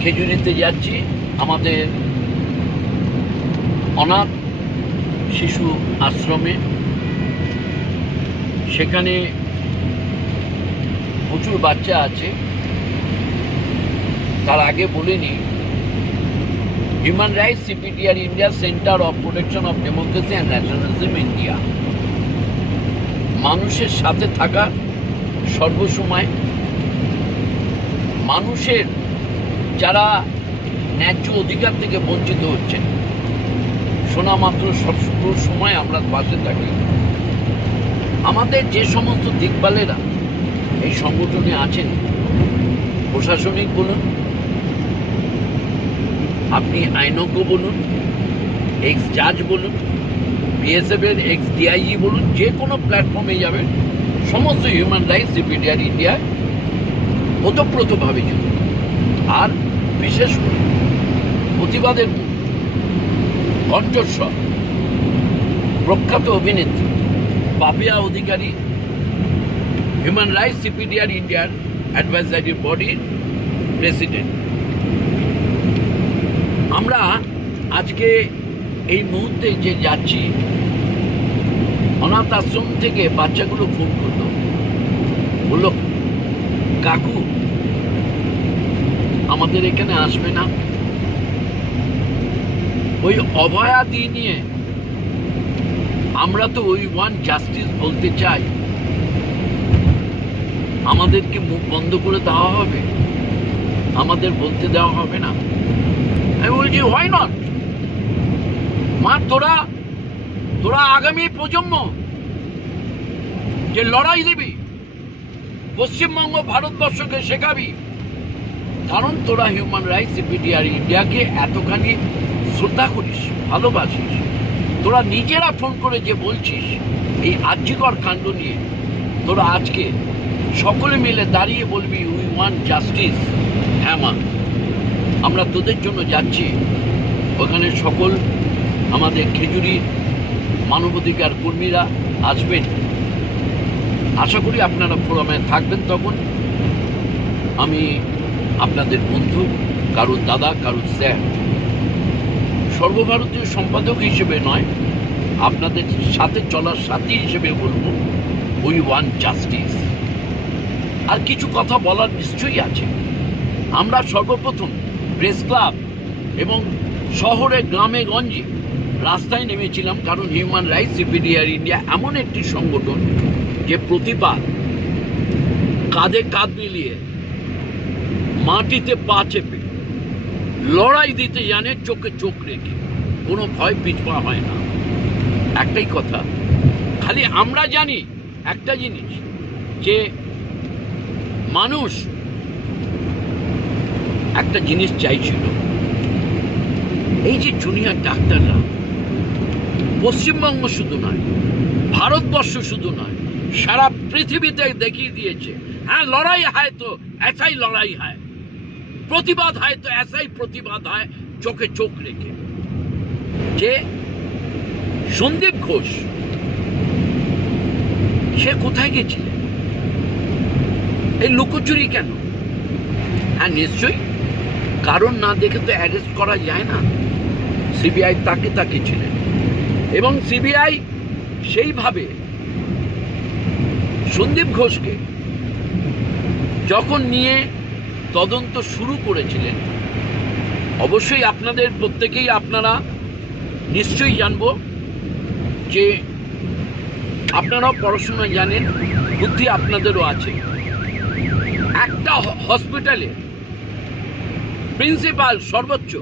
খেজুরিতে যাচ্ছি আমাদের অনাথ শিশু আশ্রমে। সেখানে প্রচুর বাচ্চা আছে। তার আগে বলিনি, human rights CPDR India, centre of protection of democracy and nationalism India, মানুষের সাথে থাকা সর্বসময়, মানুষের যারা ন্যায্য অধিকার থেকে বঞ্চিত হচ্ছেন শোনা মাত্র সব সময় আমরা পাশে থাকি। আমাদের যে সমস্ত দিকপালেরা এই সংগঠনে আছেন, প্রশাসনিক বলুন, আপনি আইনজ্ঞ বলুন, এক্স জাজ বলুন, বিএসএফ এর এক্স ডিআইজি বলুন, যে কোনো প্ল্যাটফর্মে যাবেন, সমস্ত হিউম্যান রাইটস সিপিডিআর ইন্ডিয়ায় ওতপ্রোতভাবে জড়িত। আর বিশেষ করে প্রতিবাদের কণ্ঠস্বর প্রখ্যাত অভিনেত্রী পাপিয়া অধিকারী, হিউম্যান রাইটস সিপিডিআর ইন্ডিয়ার অ্যাডভাইজারি বডির প্রেসিডেন্ট। আমরা আজকে এই মুহূর্তে যে যাচ্ছি, অনাথ আশ্রম থেকে বাচ্চাগুলো ফোন করলো, বলল কাকু আমাদের এখানে আসবে না। ওই অভয়া দি নিয়ে আমরা তো ওই ওয়ান জাস্টিস বলতে চাই, আমাদেরকে মুখ বন্ধ করে দেওয়া হবে, আমাদের বলতে দেওয়া হবে না। আমি বলছি হোয়াই নট মা, তোরা আগামী প্রজন্ম যে লড়াই দিবি, পশ্চিমবঙ্গ ভারতবর্ষকে শেখাবি, কারণ তোরা হিউম্যান রাইটস সিপিডিআর ইন্ডিয়াকে এতখানি শ্রদ্ধা করিস, ভালোবাসিস। তোরা নিজেরা ফোন করে যে বলছিস এই আর্যিকর কাণ্ড নিয়ে, তোরা আজকে সকলে মিলে দাঁড়িয়ে বলবি উই ওয়ান্ট জাস্টিস। হ্যাঁ মা, আমরা তোদের জন্য যাচ্ছি। ওখানে সকল আমাদের খেজুরির মানবাধিকার কর্মীরা আসবেন। আশা করি আপনারা ফোরামে থাকবেন। তখন আমি আপনাদের বন্ধু, কারুর দাদা, কারুর স্যার, সর্বভারতীয় সম্পাদক হিসেবে নয়, আপনাদের সাথে চলার সাথী হিসেবে বলবো উই ওয়ান্ট জাস্টিস। আর কিছু কথা বলার নিশ্চয়ই আছে। আমরা সর্বপ্রথম প্রেস ক্লাব এবং শহরে গ্রামে গঞ্জে রাস্তায় নেমেছিলাম, কারণ হিউম্যান রাইটস সিপিডিআর ইন্ডিয়া এমন একটি সংগঠন যে প্রতিবাদ কাঁধে কাঁধ মিলিয়ে, মাটিতে পা চেপে লড়াই দিতে জানে, চোখে চোখ রেখে, কোনো ভয় পিছপা হয় না। একটাই কথা, খালি আমরা জানি একটা জিনিস, যে মানুষ একটা জিনিস চাইছিল, এই যে জুনিয়র ডাক্তাররা পশ্চিমবঙ্গ শুধু নয়, ভারতবর্ষ শুধু নয়, সারা পৃথিবীতে দেখিয়ে দিয়েছে, হ্যাঁ লড়াই হয় তো এসাই লড়াই হয়, প্রতিবাদ হয় তো এসাই প্রতিবাদ হয়, চোখে চোখ রেখে। যে সন্দীপ ঘোষ, সে কোথায় গেছিলেন? এই লুকোচুরি কেন? হ্যাঁ নিশ্চয়ই কারণ না দেখে তো অ্যারেস্ট করা যায় না। সিবিআই তাকে ছিলেন, এবং সিবিআই সেইভাবে সন্দীপ ঘোষকে যখন নিয়ে তদন্ত শুরু করেছিলেন, অবশ্যই আপনাদের প্রত্যেকেই আপনারা নিশ্চয়ই জানবো যে আপনারাও পড়াশোনা জানেন, বুদ্ধি আপনাদেরও আছে। একটা হসপিটালে প্রিন্সিপাল সর্বোচ্চ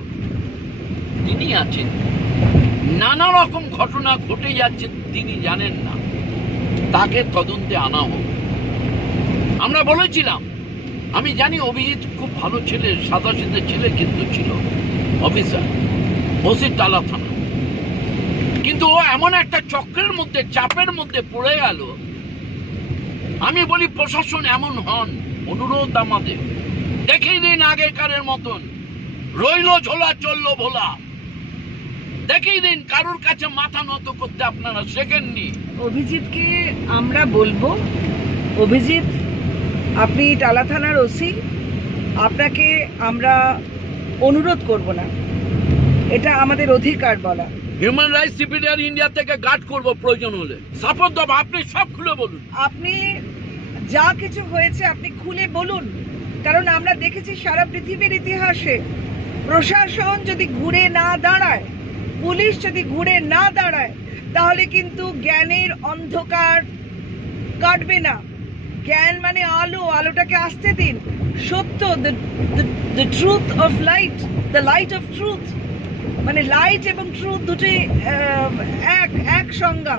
তিনি আছেন, নানা রকম ঘটনা ঘটে যাচ্ছে, তিনি জানেন না, তাকে তদন্তে আনা হোক। আমরা বলেছিলাম, আমি জানি অভিজিৎ খুব ভালো ছেলে, সাদাসিধে ছেলে, কিন্তু ছিল অফিসার, ওসি টালা থানা, কিন্তু ও এমন একটা চক্রের মধ্যে, চাপের মধ্যে পড়ে গেল। আমি বলি প্রশাসন এমন হন, অনুরোধ আমাদের, দেখিয়ে দিন আগেকারের মতন, রইল ঝোলা চললো ভোলা, দেখিয়ে দিন, কারুর কাছে মাথা নত করতে আপনারা শেখেননি। অভিজিৎকে আমরা বলবো, অভিজিৎ আপনি টালা থানার ওসি, আপনাকে আমরা অনুরোধ করব না, এটা আমাদের অধিকার বলা। হিউম্যান রাইটস সিপিডিআর ইন্ডিয়া থেকে গার্ড করব প্রয়োজন হলে, সাপোর্ট দেবো। আপনি সব খুলে বলুন, আপনি যা কিছু হয়েছে আপনি খুলে বলুন, কারণ আমরা দেখেছি সারা পৃথিবীর ইতিহাসে প্রশাসন যদি ঘুরে না দাঁড়ায়, পুলিশ যদি ঘুরে না দাঁড়ায়, তাহলে কিন্তু জ্ঞানের অন্ধকার কাটবে না। জ্ঞান মানে আলো, আলোটাকে আসতে দিন। সত্য, the truth of light, the light off truth, মানে লাইট এবং ট্রুথ দুটি এক সংজ্ঞা।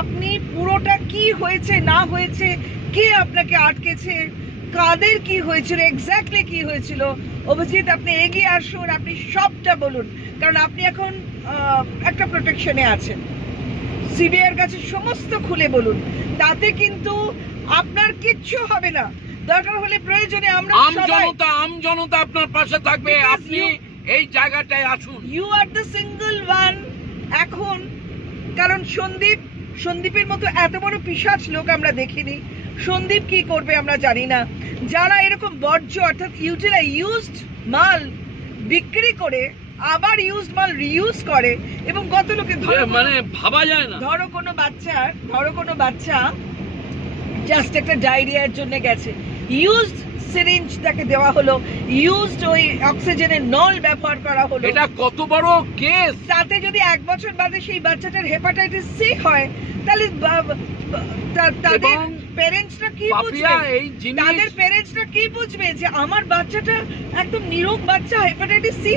আপনি পুরোটা কি হয়েছে না হয়েছে, কে আপনাকে আটকেছে, কাদের কি হয়েছিল, এক্স্যাক্টলি কি হয়েছিল, অভিজিৎ আপনি এগিয়ে আসুন, আপনি সবটা বলুন, কারণ আপনি এখন একটা প্রোটেকশনে আছেন। সিবিআইয়ের কাছে সমস্ত খুলে বলুন, তাতে কিন্তু আপনার কিচ্ছু হবে না। দরকার হলে প্রয়োজনে আমরা আম জনতা আপনার পাশে থাকবে। আপনি এই জায়গাটায় আসুন। You are the single one এখন, কারণ সন্দীপের মতো এত বড় পিশাচ লোক আমরা দেখিনি। সন্দীপ কি করবে আমরা জানি না। যারা এরকম বর্জ্য অর্থাৎ ইউজড মাল বিক্রি করে আবার ইউজড মাল রিইউজ করে, এবং কত লোকে মানে ভাবা যায় না। ধরো কোনো বাচ্চা জাস্ট একটা ডায়রিয়ার জন্য গেছে, ইউজড সিরিঞ্জ তাকে দেওয়া হলো, ইউজড ওই অক্সিজেনের নল ব্যবহার করা হলো। এটা কত বড় কেস। তাতে যদি 1 বছর বাদে সেই বাচ্চাটার হেপাটাইটিস সি হয়, তাহলে তাদের প্যারেন্টসরা কি বুঝবে? তাদের প্যারেন্টসরা কি বুঝবে যে আমার বাচ্চাটা একদম নিরোগ বাচ্চা, হেপাটাইটিস সি,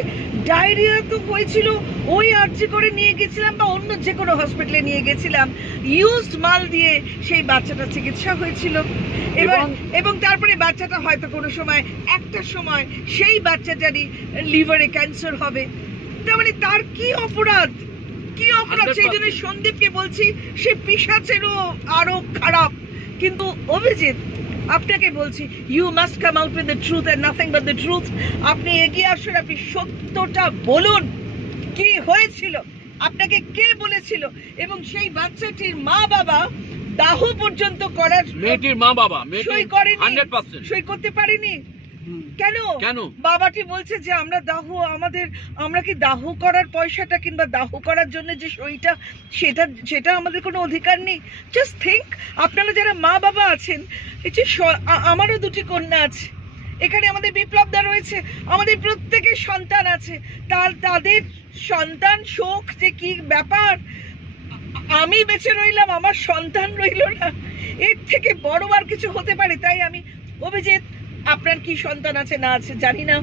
ডায়রিয়া তো হয়েছিল, ওই আর্জি করে নিয়ে গেছিলাম বা অন্য যে কোনো হসপিটালে নিয়ে গেছিলাম, ইউজড মাল দিয়ে সেই বাচ্চাটা চিকিৎসা হয়েছিল, এবং তারপরে বাচ্চাটা হয়তো কোনো সময় একটা সময় সেই বাচ্চাটারই লিভারে ক্যান্সার হবে। তার মানে তার কি অপরাধ, কি অপরাধ? সেই জন্য সন্দীপকে বলছি সে পিশাচেরও আরো খারাপ। কিন্তু অভিজিৎ আপনাকে বলছি, you must come out with the truth and nothing but the truth. আপনি এগিয়ে আসুন, আপনি সত্যটা বলুন, কি হয়েছিল, আপনাকে কে বলেছিল, এবং সেই বাচ্চাটির মা বাবা দাহ পর্যন্ত করার, মেয়েটির মা বাবা সই করেনি, 100% সই করতে পারেনি। কেন? বাবাটি বলছে যে আমরা কি দাহ করার পয়সাটা কিংবা দাহ করার জন্য যে সইটা, সেটা আমাদের কোনো অধিকার নেই। জাস্ট থিঙ্ক, আপনারা যারা মা বাবা আছেন, এই যে আমারও 2টি কন্যা আছে, এখানে আমাদের বিপ্লবদা রয়েছে, আমাদের প্রত্যেকের সন্তান আছে, তাদের সন্তান শোক যে কি ব্যাপার, আমি বেঁচে রইলাম, আমার সন্তান রইল না, এর থেকে বড় আর কিছু হতে পারে? তাই আমি, অভিজিৎ আপনার কি সন্তান আছে না আছে জানি না,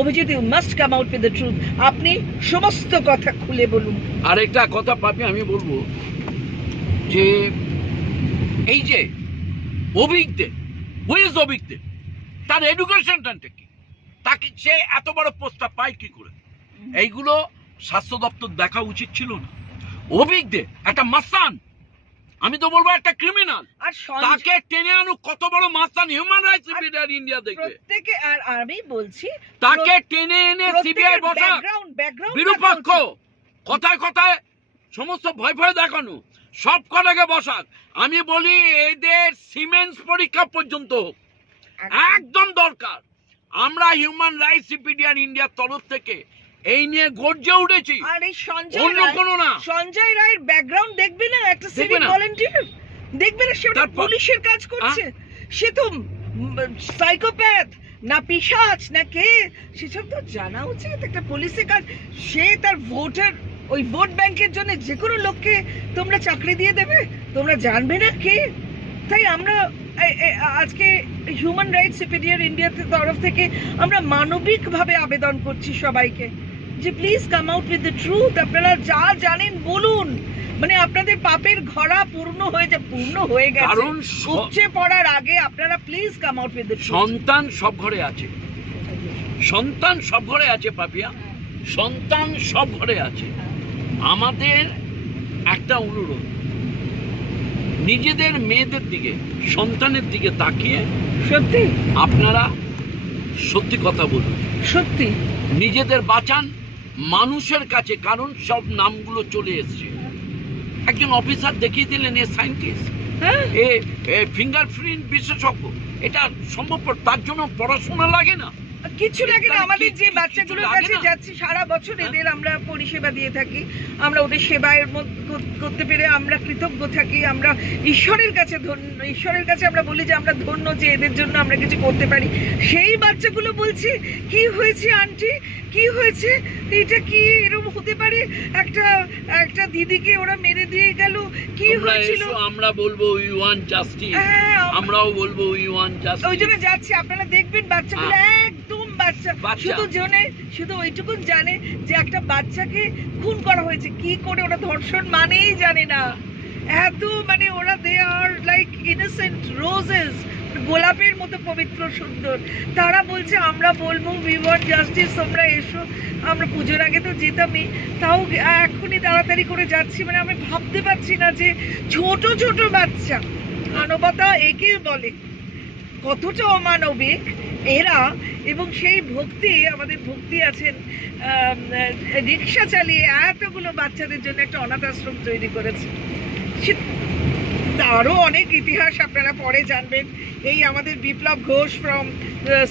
Abhijit you must come out with the truth. আপনি সমস্ত কথা খুলে বলুন। আরেকটা কথা পাপি আমি বলবো, যে এই যে অভিজ্ঞদের, অভিজ্ঞদের তার এডুকেশনটা কি, তাকে সে এত বড় পোস্টটা পায় কি করে? এইগুলো স্বাস্থ্য দপ্তর দেখা উচিত ছিল না। অভিজ্ঞদের একটা মাস্তান, আমি তো বলবো একটা ক্রিমিনাল, আর তাকে টেনে আনু কত বড় মাস্তান হিউম্যান রাইটস সিপিডিআর ইন্ডিয়া দেখবে প্রত্যেকে। আর আমি বলছি তাকে টেনে এনে সিবিআই বসা, বিরূপক্ষ কথায় কথায় সমস্ত ভয় দেখানো, সব কটাকে বসাক। আমি বলি এদের সিমেন্স পরীক্ষা পর্যন্ত হোক, একদম দরকার। আমরা হিউম্যান রাইটস সিপিডিআর ইন্ডিয়ার তরফ থেকে এই নিয়ে গর্জে উঠেছি। আর এই সঞ্জয় রায়ের ব্যাকগ্রাউন্ড দেখবে না, একটা সিভিক ভলান্টিয়ার দেখবে না, সে পুলিশের কাজ করছে, সে তো সাইকোপ্যাথ না পিশাচ না কে, সেসব তো জানা উচিত। একটা পুলিশের কাজ, সে তার ওই ভোট ব্যাংকের জন্য যে কোনো লোককে তোমরা চাকরি দিয়ে দেবে, তোমরা জানবে না কে। তাই আমরা আজকে হিউম্যান রাইটস সিপিডিআর ইন্ডিয়ার তরফ থেকে আমরা মানবিকভাবে আবেদন করছি সবাইকে, যে please come out with the truth. আপনারা যা জানেন বলুন, মানে আপনাদের পাপের ঘড়া পূর্ণ হয়ে গেছে, কারণ উপচে পড়ার আগে আপনারা please come out with the truth. সন্তান সব ঘরে আছে, সন্তান সব ঘরে আছে পাপিয়া, সন্তান সব ঘরে আছে। আমাদের একটা অনুরোধ, নিজেদের মেয়েদের দিকে, সন্তানের দিকে তাকিয়ে সত্যি আপনারা সত্যি কথা বলুন, সত্যি নিজেদের বাঁচান মানুষের কাছে। কারণ সব নামগুলো চলে এসছে। একজন অফিসার দেখিয়ে দিলেন এ সায়েন্টিস্ট, এ ফিঙ্গারপ্রিন্ট বিশেষজ্ঞ, এটা সম্ভবপর, তার জন্য পড়াশোনা লাগে না। কিছু লাগে না, এখানে আমাদের যে কিছু বাচ্চাগুলোর লাগে কাছে না? যাচ্ছি সারা বছর হ্যাঁ। এদের আমরা পরিষেবা দিয়ে থাকি, আমরা ওদের সেবায় করতে পেরে আমরা কৃতজ্ঞ থাকি, আমরা ঈশ্বরের কাছে ঈশ্বরের কাছে আমরা বলি যে আমরা ধন্য যে এদের জন্য আমরা কিছু করতে পারি। সেই বাচ্চাগুলো বলছে কি হয়েছে আন্টি, কি হয়েছে, এটা কি এরকম হতে পারে, একটা একটা দিদিকে ওরা মেরে দিয়ে গেল, কি তোমরা হয়েছিল? এসো, আমরা বলবো উই ওয়ান্ট জাস্টিস, হ্যাঁ, আমরাও বলবো উই ওয়ান্ট ওই জাস্টিস। জন্য যাচ্ছি, আপনারা দেখবেন বাচ্চাগুলো একদম বাচ্চা, বাচ্চা। শুধু ওইটুকুন জানে যে একটা বাচ্চাকে খুন করা হয়েছে, কি করে ওরা ধর্ষণ মানেই জানে না, এত মানে ওরা দে আর লাইক ইনোসেন্ট রোজেস, গোলাপের মতো পবিত্র সুন্দর। তারা বলছে আমরা বলবো উই ওয়ান্ট জাস্টিস, তোমরা এসো। আমরা পুজোর আগে তো যেতামই, তাও এখনই তাড়াতাড়ি করে যাচ্ছি, মানে আমি ভাবতে পারছি না যে ছোট ছোট বাচ্চা, মানবতা একে বলে, কতটা অমানবিক এরা। এবং সেই ভক্তি, আমাদের ভক্তি আছেন রিক্সা চালিয়ে এতগুলো বাচ্চাদের জন্য একটা অনাথ আশ্রম তৈরি করেছে। তারও অনেক ইতিহাস আপনারা পরে জানবেন। এই আমাদের Biplab Ghosh from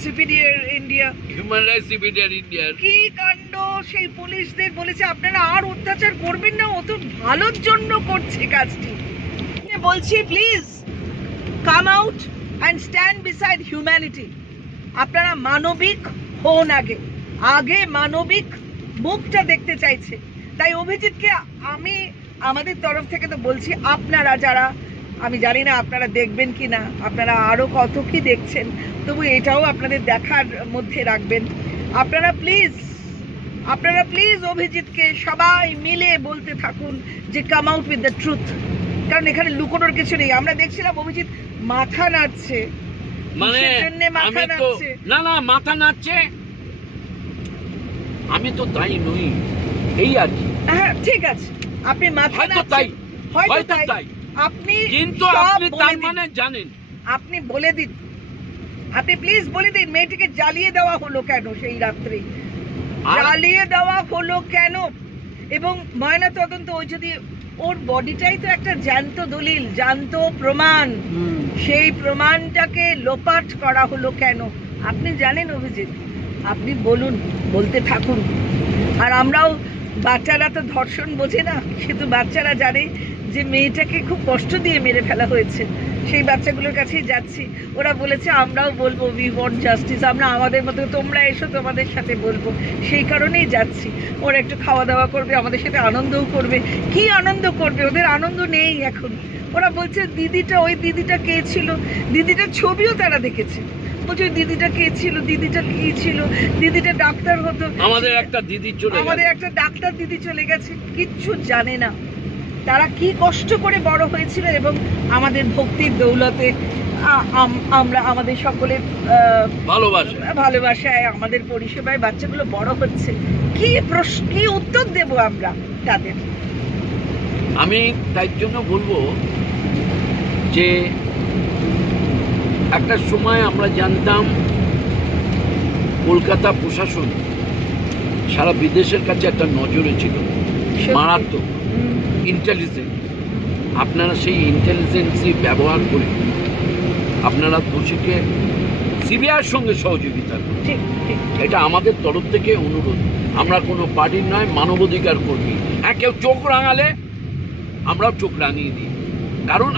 superior India, human rights superior ইন্ডিয়ার কি কাণ্ড, সেই পুলিশদের বলেছে আপনারা আর অত্যাচার করবেন না, ও তো ভালোর জন্য করছে কাজটি। বলছি please come out and stand beside humanity. আপনারা মানবিক হন, আগে মানবিক মুখটা দেখতে চাইছে। তাই অভিজিৎকে আমি আমাদের তরফ থেকে তো বলছি, আপনারা যারা, আমি জানি না আপনারা দেখবেন কি না, আপনারা আরো কত কি দেখছেন, তবু এটাও আপনাদের দেখার মধ্যে রাখবেন। আপনারা প্লিজ অভিজিৎকে সবাই মিলে বলতে থাকুন যে come out with the truth, কারণ এখানে লুকোনোর কিছু নেই। আমরা দেখছিলাম অভিজিৎ মাথা নাড়ছে, মানে মাথা আমি তো নাড়ছে। না মাথা নাড়ছে, আমি তো তাই নই, এই আর কি। হ্যাঁ ঠিক আছে, আপনি মাথা হয়তো তাই, নাড়ছেন, হয়তো হয়তো তাই, তাই, আপনি কিন্তু সব আপনি বলে তার দিন। মানে জানেন, আপনি বলে দিন, আপনি প্লিজ বলে দিন মেয়েটিকে জ্বালিয়ে দেওয়া হলো কেন সেই রাত্রে, জ্বালিয়ে দেওয়া হলো কেন, এবং ময়না তদন্ত, ওই যদি ওর বডিটাই তো একটা জ্যান্ত দলিল, জ্যান্ত প্রমাণ, সেই প্রমাণটাকে লোপাট করা হলো কেন আপনি জানেন অভিজিৎ? আপনি বলুন, বলতে থাকুন। আর আমরাও, বাচ্চারা তো ধর্ষণ বোঝে না, কিন্তু বাচ্চারা জানে যে মেয়েটাকে খুব কষ্ট দিয়ে মেরে ফেলা হয়েছে। সেই বাচ্চাগুলোর কাছেই যাচ্ছি, ওরা বলেছে আমরাও বলবো উই ওয়ান্ট জাস্টিস, আমরা আমাদের মতো, তোমরা এসো তোমাদের সাথে বলবো, সেই কারণেই যাচ্ছি। ওরা একটু খাওয়া দাওয়া করবে, আমাদের সাথে আনন্দও করবে। কি আনন্দ করবে, ওদের আনন্দ নেই এখন। ওরা বলছে দিদিটা, ওই দিদিটা কে ছিল, দিদিটার ছবিও তারা দেখেছে, বলছে ওই দিদিটা কে ছিল, দিদিটা কি ছিল, দিদিটা ডাক্তার হতো, আমাদের একটা দিদি চলে গেছে, আমাদের একটা ডাক্তার দিদি চলে গেছে, কিচ্ছু জানে না তারা কি কষ্ট করে বড় হয়েছিল। এবং আমাদের ভক্তির দৌলতে আমরা আমাদের সকলের ভালোবাসায়, আমাদের পরিষেবায় বাচ্চাগুলো বড় হচ্ছে। কি উত্তর দেব আমরা তাদের? আমি তাই জন্য বলবো যে একটা সময় আমরা জানতাম কলকাতা প্রশাসন সারা বিদেশের কাছে একটা নজরে ছিল, মারাত্মক ইন্টেলিজেন্স। আপনারা সেই ইন্টেলিজেন্সই ব্যবহার করে আপনারা দোষীকে সিবিআইয়ের সঙ্গে সহযোগিতা করুন, এটা আমাদের তরফ থেকে অনুরোধ। আমরা কোনো পার্টির নয়, মানবাধিকার কর্মী। হ্যাঁ, কেউ চোখ রাঙালে আমরাও চোখ রাঙিয়ে দিই, কারণ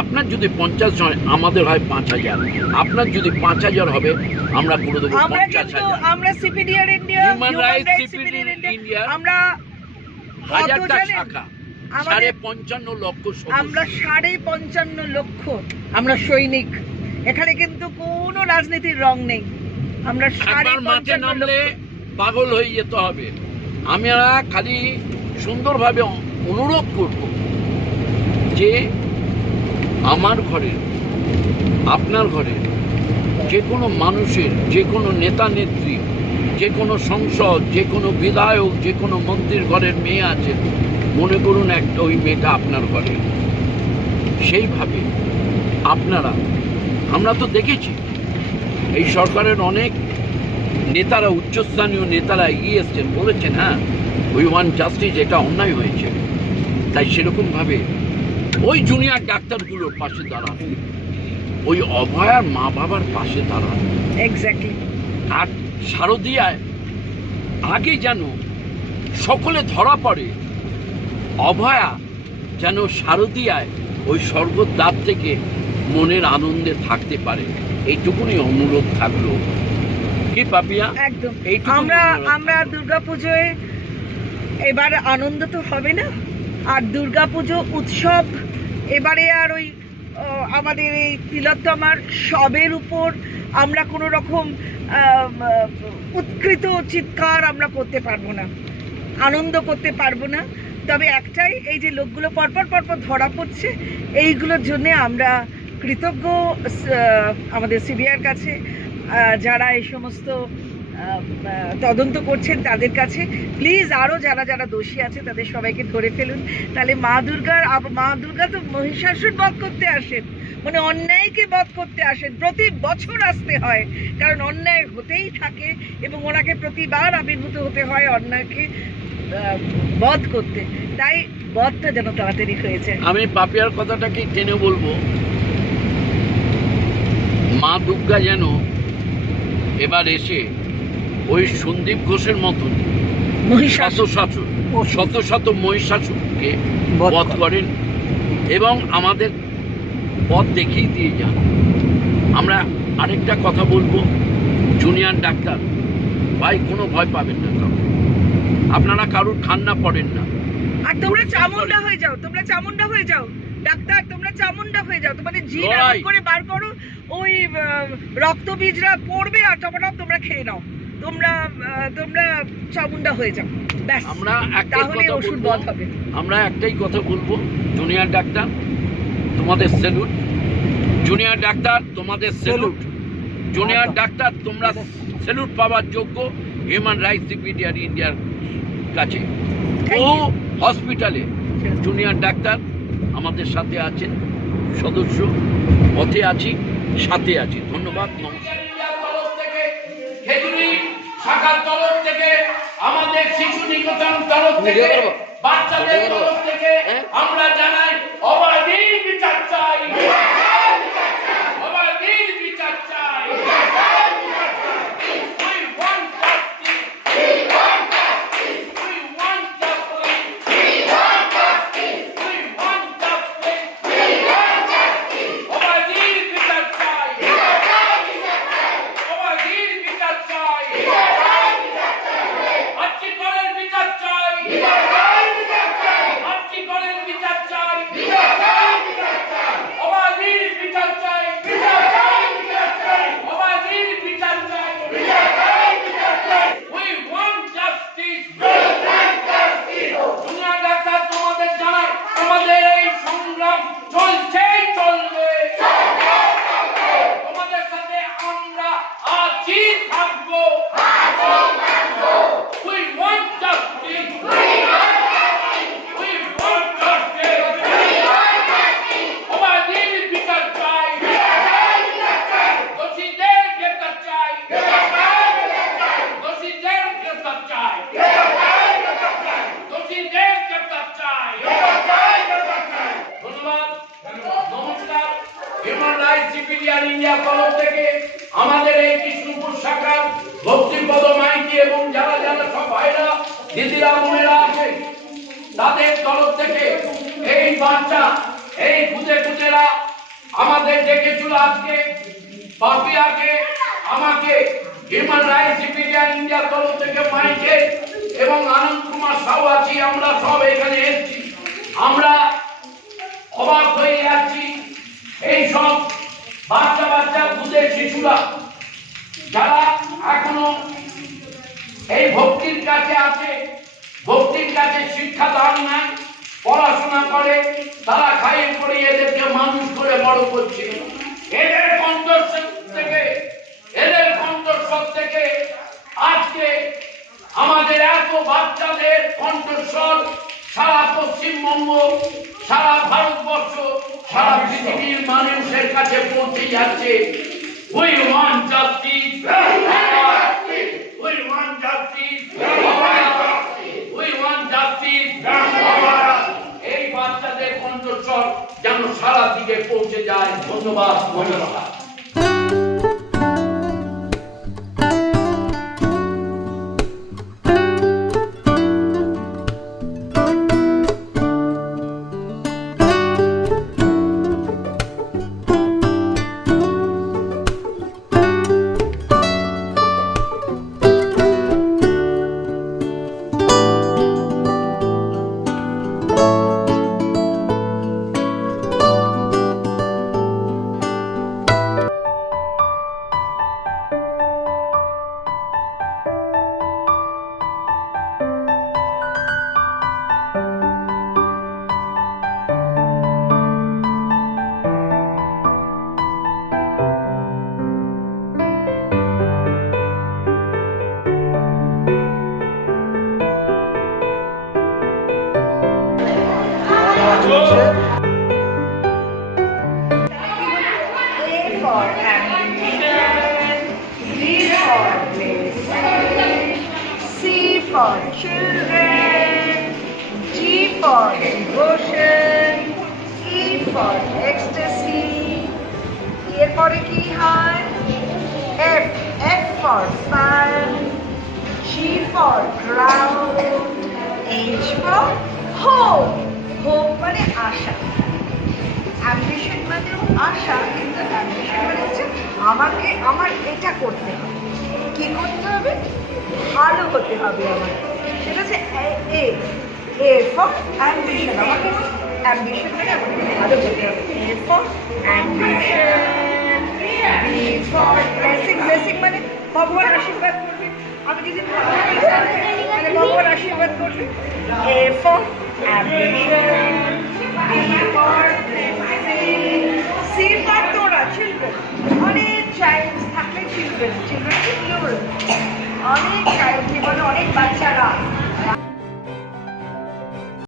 আপনার যদি 50 হয়, আমাদের হয় 5000, আপনার যদি 5000 হবে, আমরা করে দেবো 50,000। আমরা superior India, human rights superior India, আমরা 1000টা শাখা, 55 লক্ষ সদস্য, আমরা 55 লক্ষ, আমরা সৈনিক। এখানে কিন্তু কোনো রাজনীতির রং নেই, আমরা মাঠে নামলে পাগল হয়ে যেতে হবে। আমরা খালি সুন্দরভাবে অনুরোধ করব যে আমার ঘরে, আপনার ঘরে, যে কোনো মানুষের, যে কোনো নেতা নেত্রী, যে কোনো সংসদ, যে কোনো বিধায়ক, যে কোনো মন্ত্রীর ঘরের মেয়ে আছে, মনে করুন একটা ওই মেয়েটা আপনার ঘরে। সেইভাবে আপনারা, আমরা তো দেখেছি এই সরকারের অনেক নেতারা, উচ্চস্থানীয় নেতারা এগিয়ে এসছেন, বলেছেন হ্যাঁ উই ওয়ান্ট জাস্টিস, এটা অন্যায় হয়েছে। তাই সেরকমভাবে ওই জুনিয়র ডাক্তারগুলোর পাশে দাঁড়ান, ওই অভয়ার মা বাবার পাশে দাঁড়ান। এক্স্যাক্টলি, আর শারদীয়ায় আগে যেন সকলে ধরা পড়ে, অভয়া যেন শারদীয়ায় ওই স্বর্গদ্বার থেকে মনের আনন্দে থাকতে পারে, এইটুকুনি অনুরোধ থাকলো। কি পাপিয়া? একদম। আমরা দুর্গাপুজোয় এবার আনন্দ তো হবে না, আর দুর্গাপুজো উৎসব এবারে আর ওই আমাদের এই তিলোত্তমার সবের উপর আমরা কোনো রকম উৎকৃত চিৎকার আমরা করতে পারবো না, আনন্দ করতে পারবো না। তবে একটাই, এই যে লোকগুলো পরপর ধরা পড়ছে, এইগুলোর জন্য আমরা কৃতজ্ঞ আমাদের সিবিআইয়ের কাছে, যারা এই সমস্ত তদন্ত করছেন তাদের কাছে। প্লিজ আরও যারা দোষী আছে তাদের সবাইকে ধরে ফেলুন। তাহলে মা দুর্গা তো মহিষাসুর বধ করতে আসেন, মানে অন্যায়কে বধ করতে আসেন, প্রতি বছর আসতে হয়, কারণ অন্যায় হতেই থাকে এবং ওনাকে প্রতিবার আবির্ভূত হতে হয় অন্যায়কে বধ করতে। তাই বধটা যেন তাড়াতাড়ি হয়েছে। আমি পাপিয়ার কথাটাকে টেনে বলবো, মা দুর্গা যেন এবার এসে ওই সন্দীপ ঘোষের মতন শত শত মহিষাসুরকে বধ করেন এবং আমাদের পথ দেখিয়ে দিয়ে যান। আমরা আরেকটা কথা বলবো, জুনিয়র ডাক্তার ভাই কোনো ভয় পাবেন না, আপনারা কারুর ঠান্ডা পড়েন না। আর তোমরা চামুন্ডা হয়ে যাও ডাক্তার, তোমরা চামুন্ডা হয়ে যাও, তোমাদের জিন এমন করে বার করো, ওই রক্তবীজরা পড়বে আর টপটপ তোমরা খেয়ে নাও, তোমরা চামুন্ডা হয়ে যাও, ব্যাস। আমরা একটাই কথা বলবো, জুনিয়র ডাক্তার তোমাদের স্যালুট, জুনিয়র ডাক্তার তোমাদের স্যালুট, জুনিয়র ডাক্তার তোমরা স্যালুট পাওয়ার যোগ্য হিউম্যান রাইটস ডিপিডিআর ইন্ডিয়ার কাছে। ও হসপিটালে জুনিয়র ডাক্তার আমাদের সাথে আছেন, সদস্য পথে আছি, সাথে আছি। ধন্যবাদ, নমস্কার। শাখার তরফ থেকে, আমাদের শিশু নিকেতন তরফ থেকে, বাচ্চাদের তরফ থেকে আমরা জানাই অবাধের বিচার চাই, অবাধের বিচার চাই। আমাদের এই কৃষ্ণপুর শাখার ভক্তিপদ মাইকি এবং যারা সব ভাইরা দিদিরা বোনেরা আছে, তাদের তরফ থেকে এই বাচ্চা, এই খুঁজেরা আমাদের ডেকেছিল আজকে, পাপিয়াকে, আমাকে, হিউম্যান রাইটস ডিপিডিআর ইন্ডিয়ার তরফ থেকে মাইকে এবং আনন্দ কুমার সাউ আছি, আমরা সব এখানে এসেছি। আমরা অবাক হয়ে যাচ্ছি, এই সব বাচ্চা খুদে শিশুরা যারা এখনো এই ভক্তির কাছে আছে, ভক্তির কাছে শিক্ষা দান নাই, পড়াশোনা করে, তারা খাইয়ে পড়িয়ে এদেরকে মানুষ করে বড় করছে। এদের কণ্ঠস্বর থেকে আজকে আমাদের এত বাচ্চাদের কণ্ঠস্বর সারা পশ্চিমবঙ্গ, সারা ভারতবর্ষ, সারা পৃথিবীর মানুষের কাছে পৌঁছে যাচ্ছে। We want justice. We want justice. We want justice. এই বাচ্চাদের কণ্ঠস্বর যেন সারা দিকে পৌঁছে যায়। ধন্যবাদ। for children, D for devotion, E for ecstasy. এরপরে কি হয়? F, F for fun, G for ground, H for hope. Hope মানে আশা। অ্যাম্বিশন মানে আশা, কিন্তু অ্যাম্বিশন মানে হচ্ছে আমার এটা করতে হবে। কি করতে হবে? ভালো হতে হবে আমার। সেটা হচ্ছে এ ফর অ্যাম্বিশন। আমাকে অ্যাম্বিশন মানে আমাকে ভালো হতে হবে। A for ambition, B for blessing. Blessing মানে ভগবান আশীর্বাদ করবে। আমি যদি ভালো হতে চাই তাহলে ভগবান আশীর্বাদ করবে। A for ambition, B for blessing, C for তোরা চিলড্রেন। অনেক চাইল্ড থাকলে চিলড্রেন। চিলড্রেন কি